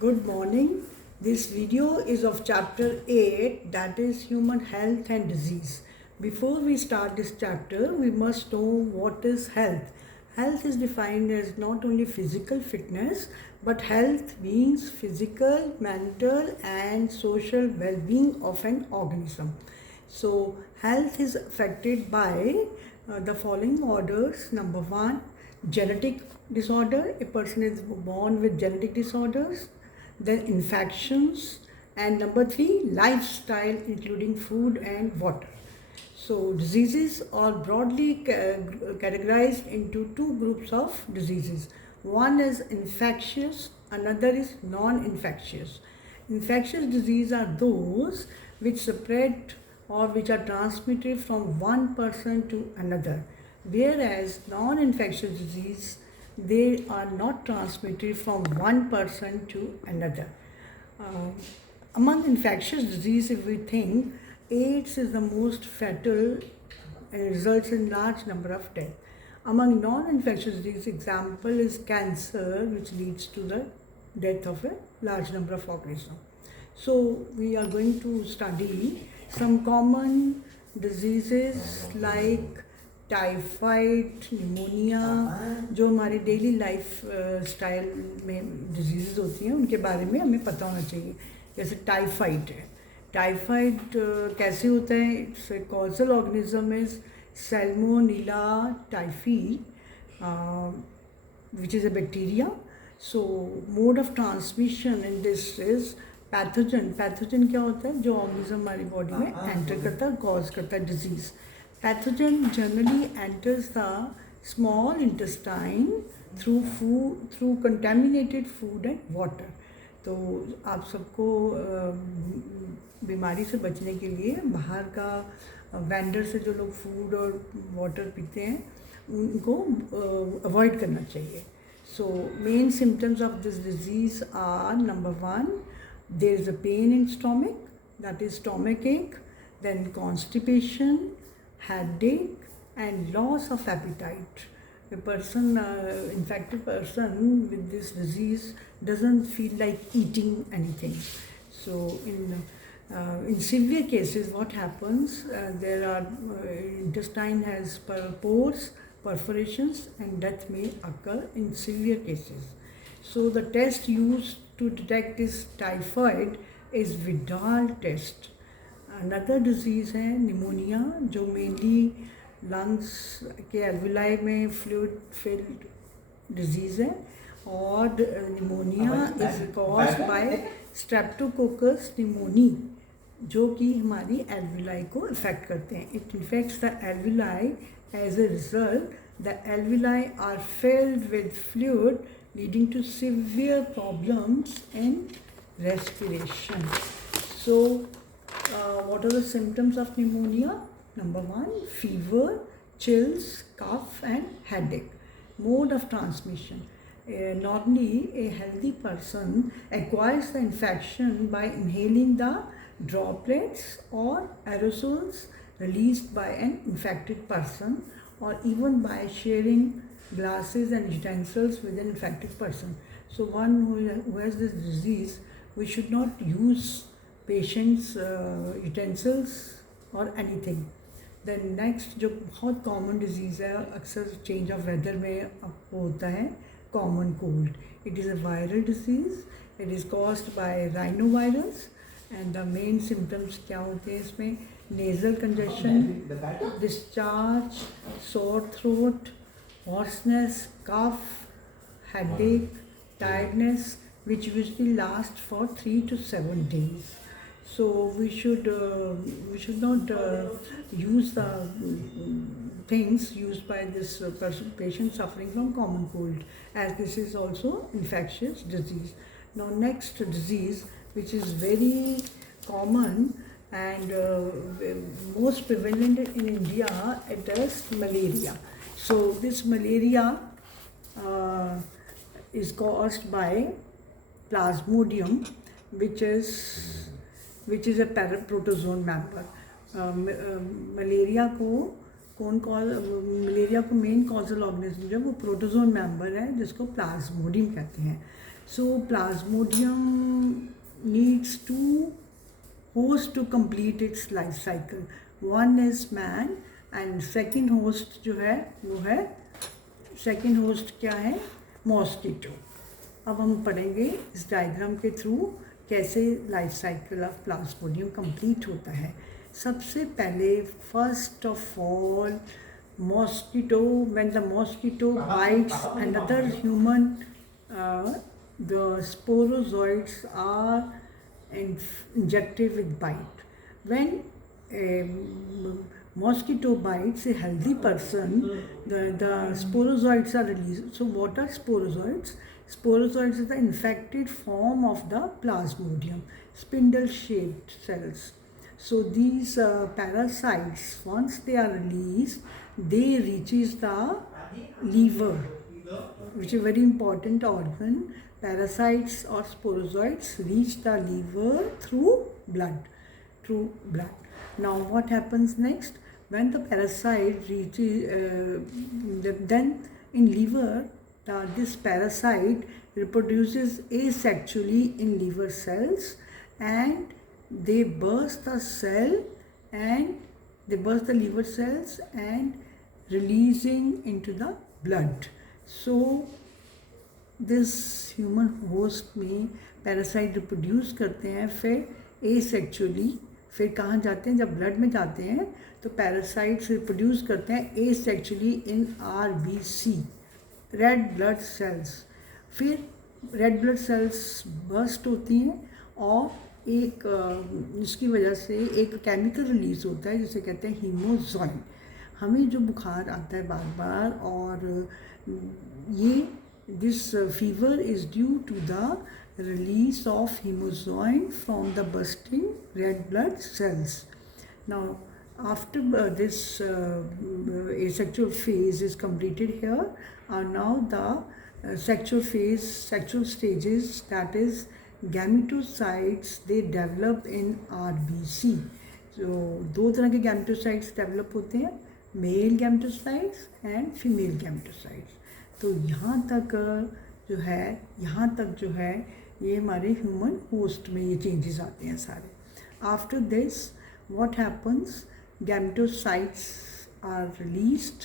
Good morning. This video is of chapter 8, that is human health and disease. Before we start this chapter, we must know what is health. Health is defined as not only physical fitness, but health means physical, mental, and social well being of an organism. So, health is affected by the following orders. Number one, genetic disorder. A person is born with genetic disorders. Then infections, and number three, lifestyle, including food and water. So diseases are broadly categorized into two groups of diseases. One is infectious, another is non-infectious. Infectious diseases are those which spread or which are transmitted from one person to another, whereas non-infectious disease, they are not transmitted from one person to another. Uh, Among infectious disease, if we think, AIDS is the most fatal and results in large number of deaths. Among non-infectious disease, example is cancer, which leads to the death of a large number of organisms. So we are going to study some common diseases like typhoid, pneumonia, जो हमारे daily life style में disease होती हैं उनके बारे में हमें पता होना चाहिए. जैसे टाइफाइड है. टाइफाइड कैसे होता है? It's a causal organism is Salmonella typhi, which is a bacteria. So mode of transmission in this is pathogen. Pathogen क्या होता है? जो ऑर्गेनिज्म हमारी बॉडी में एंटर करता है, कॉज करता है disease. Pathogen generally enters the small intestine through contaminated food and water. तो आप सबको बीमारी से बचने के लिए बाहर का वेंडर से जो लोग फूड और वाटर पीते हैं उनको अवॉइड करना चाहिए. So main symptoms of this disease are, number one, there is a pain in stomach, that is stomach ache, then constipation, headache, and loss of appetite. A person, infected person with this disease doesn't feel like eating anything. So in severe cases, what happens? There are intestine has pores, perforations, and death may occur in severe cases. So the test used to detect this typhoid is Vidal test. Another disease है pneumonia, जो mainly lungs के alveoli में fluid filled disease है. और pneumonia is caused by streptococcus pneumoniae, जो कि हमारी alveoli को इफ़ेक्ट करते हैं. It affects the alveoli. As a result the alveoli are filled with fluid leading to severe problems in respiration. So what are the symptoms of pneumonia? Number one, fever, chills, cough, and headache. Mode of transmission. Normally, a healthy person acquires the infection by inhaling the droplets or aerosols released by an infected person, or even by sharing glasses and utensils with an infected person. So one who has this disease, we should not use patients utensils और anything. Then next जो बहुत common disease है, अक्सर change of weather में आपको होता है, common cold. It is a viral disease. It is caused by rhinovirus. And the main symptoms क्या होते हैं इसमें? Nasal congestion, discharge, sore throat, hoarseness, cough, headache, tiredness, which usually last for 3 to 7 days. So we should not use the things used by this patient suffering from common cold, as this is also infectious disease. Now next disease, which is very common and most prevalent in India, it is malaria. So this malaria is caused by Plasmodium, which is a protozoan member. Malaria को main causal organism जो वो protozoan member है, जिसको Plasmodium कहते हैं. So plasmodium needs two hosts to complete its life cycle. One is man and second host जो है वो है second host क्या है mosquito. अब हम पढ़ेंगे इस डायग्राम के थ्रू कैसे life cycle of Plasmodium complete होता है. सबसे पहले first of all mosquito, when the mosquito bites another human, the sporozoites are injected with bite. When a mosquito bites a healthy person, the sporozoites are released. So what are sporozoites? Sporozoites is the infected form of the plasmodium, spindle-shaped cells. So these parasites, once they are released, they reaches the liver, which is a very important organ. Parasites or sporozoites reach the liver through blood. Now what happens next? When the parasite reaches, then in liver, this parasite reproduces asexually in liver cells, and they burst the cell and they burst the liver cells and releasing into the blood. So this human host में parasite reproduce करते हैं, फिर एसेक्चुअली फिर कहाँ जाते हैं, जब blood में जाते हैं तो पैरासाइट्स रिप्रोड्यूस करते हैं एसेक्चुअली इन RBC, रेड ब्लड सेल्स. फिर रेड ब्लड सेल्स बर्स्ट होती हैं और एक इसकी वजह से एक केमिकल रिलीज़ होता है जिसे कहते हैं हीमोजॉइन. हमें जो बुखार आता है बार बार, और ये this fever is due to the release of hemozoin from the bursting red blood cells. Now after this asexual phase is completed here, now the sexual stages, that is gametocytes, they develop in RBC. So दो तरह के gametocytes develop होते हैं, male gametocytes and female gametocytes. तो यहाँ तक जो है ये हमारे ह्यूमन होस्ट में ये चेंजेस आते हैं सारे. After this what happens, gametocytes are released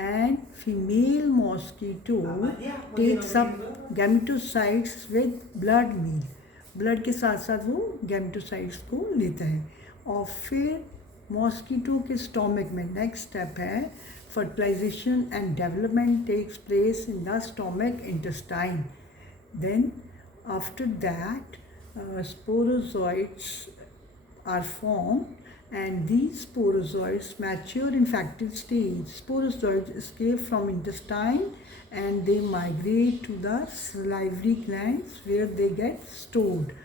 and female mosquito takes up gametocytes with blood meal. Blood के साथ साथ वो गैमेटोसाइट्स को लेता है, और फिर मॉस्किटो के स्टोमक में नेक्स्ट स्टेप है fertilization and development takes place in the stomach intestine. Then after that sporozoites are formed, and these sporozoites mature in factile stage. Sporozoites escape from intestine and they migrate to the salivary glands where they get stored.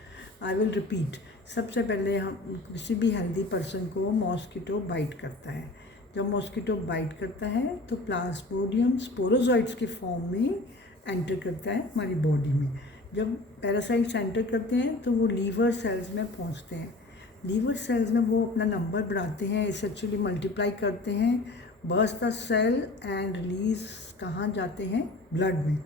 I will repeat. सबसे पहले हम किसी भी healthy person को mosquito bite करता है. जब mosquito bite करता है तो प्लाज्मोडियम स्पोरोजॉइट्स के फॉर्म में एंटर करता है हमारी बॉडी में. जब पैरासाइट्स एंटर करते हैं तो वो लीवर सेल्स में पहुंचते हैं. लीवर सेल्स में वो अपना नंबर बढ़ाते हैं, एसेक्चुअली मल्टीप्लाई करते हैं, burst the cell and release कहाँ जाते हैं, ब्लड में.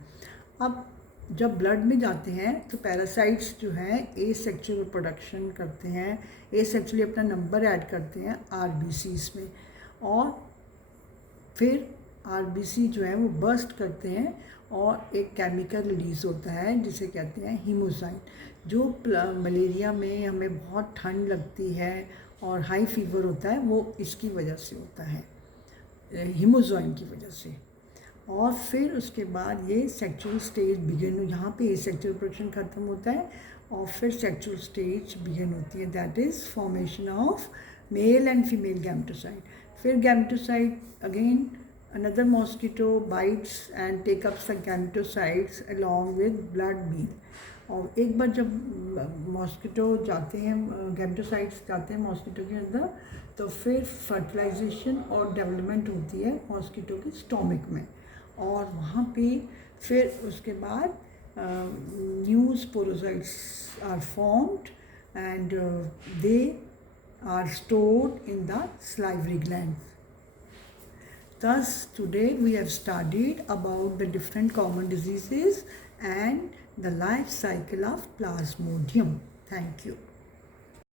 अब जब ब्लड में जाते हैं तो पैरासाइट्स जो हैं एसेक्चुअल प्रोडक्शन करते हैं, एसेक्चुअली अपना नंबर ऐड करते हैं RBCs में, और फिर RBC जो है वो बर्स्ट करते हैं और एक केमिकल रिलीज़ होता है जिसे कहते हैं हीमोजाइन. जो मलेरिया में हमें बहुत ठंड लगती है और हाई फीवर होता है वो इसकी वजह से होता है, हीमोजाइन की वजह से. और फिर उसके बाद ये सेक्सुअल स्टेज बिगिन, यहाँ पे सेक्सुअल प्रोडक्शन ख़त्म होता है और फिर सेक्सुअल स्टेज बिगिन होती है, that is formation of male and female gametocyte. फिर gametocyte again another mosquito bites and take up the gametocytes along with blood meal. और एक बार जब मॉस्किटो जाते हैं, गैमेटोसाइट्स जाते हैं मॉस्किटो के अंदर, तो फिर फर्टिलाइजेशन और डेवलपमेंट होती है मॉस्किटो के स्टोमक में, और वहाँ पे फिर उसके बाद new sporozoites are formed and they are stored in the salivary glands. Thus, today we have studied about the different common diseases and the life cycle of Plasmodium. Thank you.